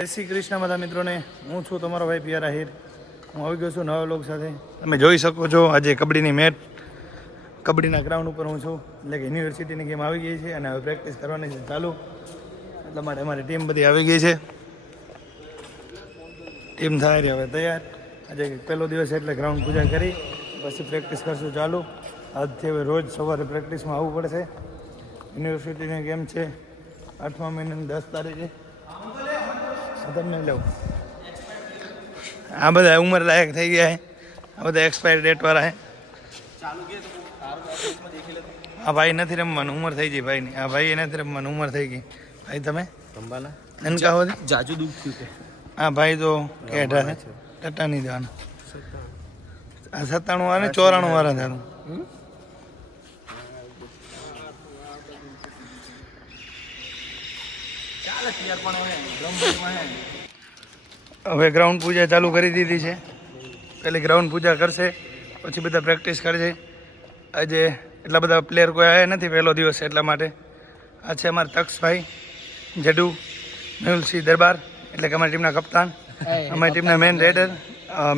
જય શ્રી કૃષ્ણ બધા મિત્રોને, હું છું તમારો ભાઈ પિયાર આહિર. હું આવી ગયો છું નવા લોક સાથે. તમે જોઈ શકો છો આજે કબડ્ડીની મેચ, કબડ્ડીના ગ્રાઉન્ડ ઉપર હું છું. એટલે કે યુનિવર્સિટીની ગેમ આવી ગઈ છે અને હવે પ્રેક્ટિસ કરવાની છે ચાલુ. એટલા માટે અમારી ટીમ બધી આવી ગઈ છે. ટીમ થાય રહી હવે તૈયાર. આજે પહેલો દિવસ એટલે ગ્રાઉન્ડ પૂજા કરી પછી પ્રેક્ટિસ કરશું ચાલુ. આજથી હવે રોજ સવારે પ્રેક્ટિસમાં આવવું પડશે. યુનિવર્સિટીની ગેમ છે 8મા મહિનાની 10 તારીખે. તમને લઉં આ બધા ઉંમર લાયક થઈ ગયા છે, આ બધા એક્સપાયર ડેટ વાળા છે. આ ભાઈ નથી રમવાનું, ઉંમર થઈ ગઈ ભાઈની. આ ભાઈ નથી રમવાનું, ઉંમર થઈ ગઈ. ભાઈ તમે રમવાના નનકા હોતી જાજુ દુઃખ થયું છે. આ ભાઈ તો કેઢા છે, ટટા નહીં દેવાના. આ 97 વાળા 94 વાળા થયા. હવે ગ્રાઉન્ડ પૂજા ચાલુ કરી દીધી છે. પહેલી ગ્રાઉન્ડ પૂજા કરશે પછી બધા પ્રેક્ટિસ કરશે. આજે એટલા બધા પ્લેયર કોઈ આવ્યા નથી પહેલો દિવસ, એટલા માટે. આ છે અમારા તક્ષભાઈ જડુ, મેહુલસિંહ દરબાર એટલે કે અમારી ટીમના કપ્તાન, અમારી ટીમના main raider,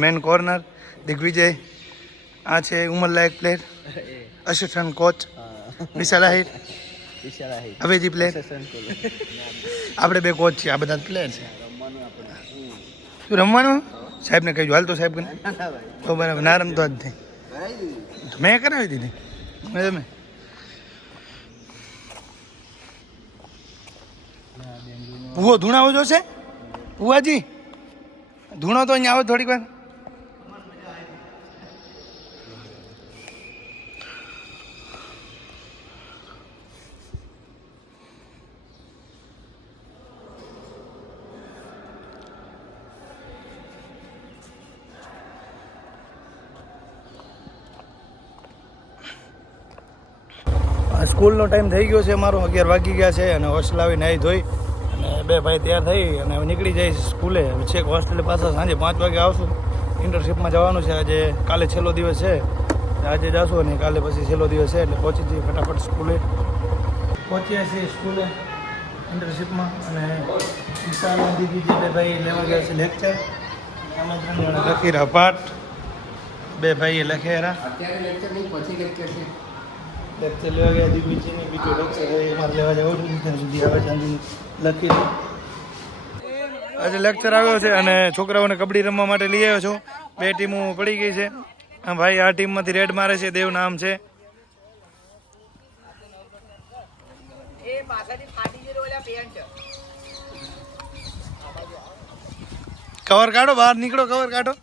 main corner Digvijay. આ છે ઉંમરલાયક player assistant coach Vishal Ahir, હવેજી પ્લેયર. આપણે બે કોચ છીએ, આ બધા પ્લેયર છે. શું રમવાનું? સાહેબને કહીશું હાલ તો સાહેબ તો બરાબર ના રમતો જ થઈ. મેં કરાવી દીધી તમે. ભૂવો ધૂણાવો જોશે? ભૂવાજી ધૂણો તો અહીંયા આવો થોડીક વાર. સ્કૂલનો ટાઈમ થઈ ગયો છે અમારો, 11 વાગી ગયા છે અને હોસ્ટેલ આવી નાહી ધોઈ અને બે ભાઈ તૈયાર થઈ અને નીકળી જાય સ્કૂલે. છેક હોસ્ટેલે પાછા સાંજે 5 વાગે આવશું. ઇન્ટર્નશીપમાં જવાનું છે આજે. કાલે છેલ્લો દિવસ છે, આજે જશું અને કાલે પછી છેલ્લો દિવસ છે એટલે પહોંચી જઈએ ફટાફટ સ્કૂલે. પહોંચ્યા છીએ સ્કૂલે ઇન્ટર્નશીપમાં અને વિશાલ દીદી જે બે ભાઈ લેવા ગયા છે લેક્ચર. અમે 3 જણા લખી રહ્યા પાઠ. બે ભાઈએ લખ્યા લેક્ચર લેવા ગયા. દિગ્વિજયને બીજો લેક્ચર અમારે લેવા જવું છું ત્યાં સુધી આવે ત્યાં લખી દઉં. આજે લેક્ચર આવ્યો છે અને છોકરાઓને કબડ્ડી રમવા માટે લઈ આવ્યો છું. 2 ટીમો પડી ગઈ છે. હા ભાઈ આ ટીમમાંથી રેડ મારે છે, દેવ નામ છે. કવર કાઢો, બહાર નીકળો, કવર કાઢો.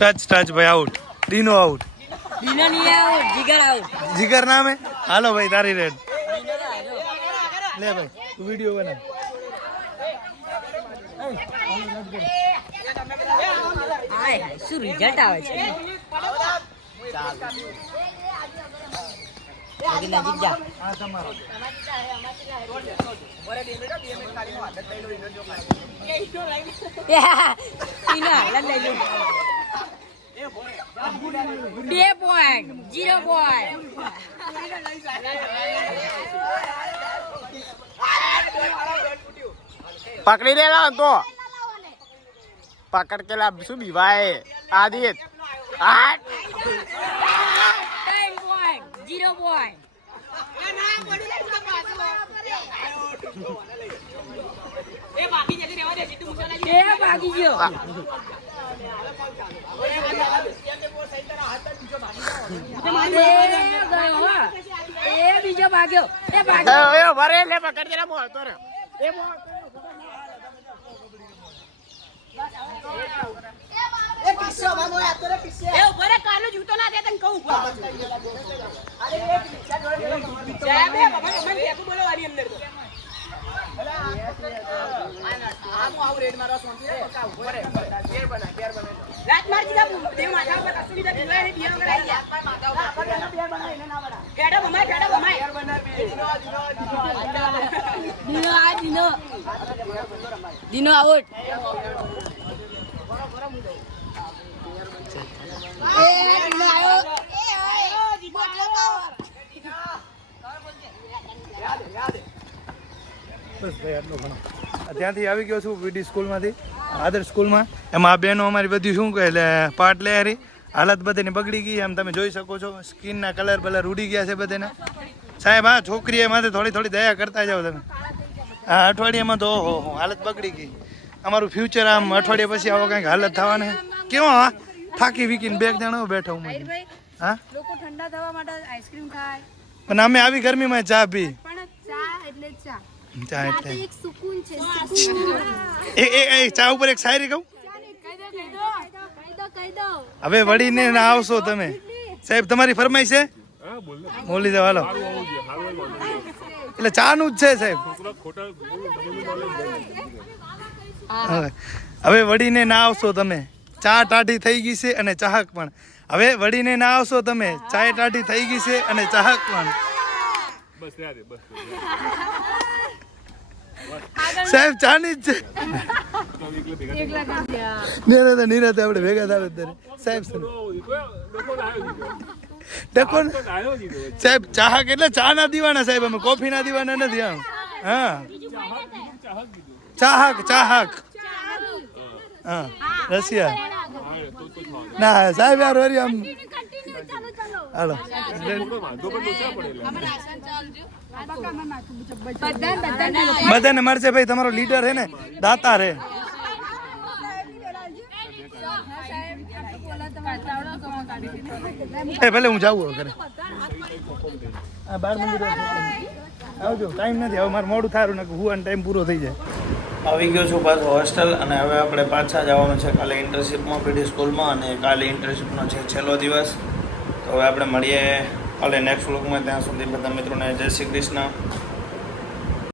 टच भाई आउट. तीनों आउट. नहीं आउट, जिगर आउट. जिगर नाम है. हालो भाई तारी रेड ले भाई तू वीडियो बना. हाय શું રિઝલ્ટ આવે છે? નજીક જા. આ તમારો ઈના લઈ લો. 2 પોઈન્ટ 0 પોઈન્ટ. પકડી રેલા તો પકડ કેલા શું બીવાય આદિત. 10 પોઈન્ટ 0 પોઈન્ટ. ભાગી ગયો. બીજો ભાગ્યો. ભરે લે પકડ જરા બોલતો રે. કાલો જૂતો ના દે તને કહું. Dino out. બસ ભાઈ આટલું ઘણું. ત્યાંથી આવી ગયો છું વીડી સ્કૂલમાંથી, આદર્શ સ્કૂલમાં. એમાં આ બહેનો અમારી બધી શું કહે એટલે પાર્ટ લે હારી. હાલત બધાની બગડી ગઈ, આમ તમે જોઈ શકો છો. સ્કિનના કલર બલર ઉડી ગયા છે બધાના. સાહેબ આ છોકરીએ માથે થોડી થોડી દયા કરતા જાઓ તમે. આ અઠવાડિયામાં તો ઓહો હાલત બગડી ગઈ. અમારું ફ્યુચર આમ અઠવાડિયા પછી આવો કંઈક હાલત થવાની. કેવો હા થાકી વીકીને બેગ જણો બેઠો હું. હા લોકો ઠંડા થવા માટે આઈસ્ક્રીમ ખાય, પણ અમે આવી ગરમીમાં ચા પી. પણ ચા એટલે ચા. ચા એટલે એક સુકૂન છે, સુકૂન. એ ચા ઉપર એક શાયરી કહું. કહી દો. હવે વળીને ના આવશો તમે. સાહેબ તમારી ફરમાઈ છે બોલી દો હાલો. એટલે ચા નું જ છે સાહેબ. હવે વળીને ના આવશો તમે. ચા ટાઢી થઈ ગઈ છે અને ચાહક પણ. હવે વળીને ના આવશો તમે. ચાય ટાઢી થઈ ગઈ છે અને ચાહક પણ. સાહેબ ચાની જ છે. નિરાતે આપણે ભેગા થાય ત્યારે સાહેબ ડકો સાહેબ ચાહક એટલે ચા ના દીવાના સાહેબ. અમે કોફી ના દીવાના નથી. આમ હા ચાહક ચાહક હા રશિયા ના સાહેબ યાર વરી આમ હાલો. બધાને મળશે ભાઈ. તમારો લીડર હે ને દાતા રે. એ ભલે હું જાઉં ઘરે. આ 12 મંદિર આવજો. ટાઈમ નથી હવે મારે મોડું થારું ને હુવાનો ટાઈમ પૂરો થઈ જાય. આવી ગયો છું પાછો હોસ્ટેલ અને હવે આપણે પાછા જવાનું છે કાલે ઇન્ટર્નશીપમાં પીડી સ્કૂલમાં. અને કાલે ઇન્ટર્નશીપનો છે છેલ્લો દિવસ. તો હવે આપણે મળીએ કાલે નેક્સ્ટ વ્લોગમાં. ત્યાં સુધી બધા મિત્રોને જય શ્રી કૃષ્ણ.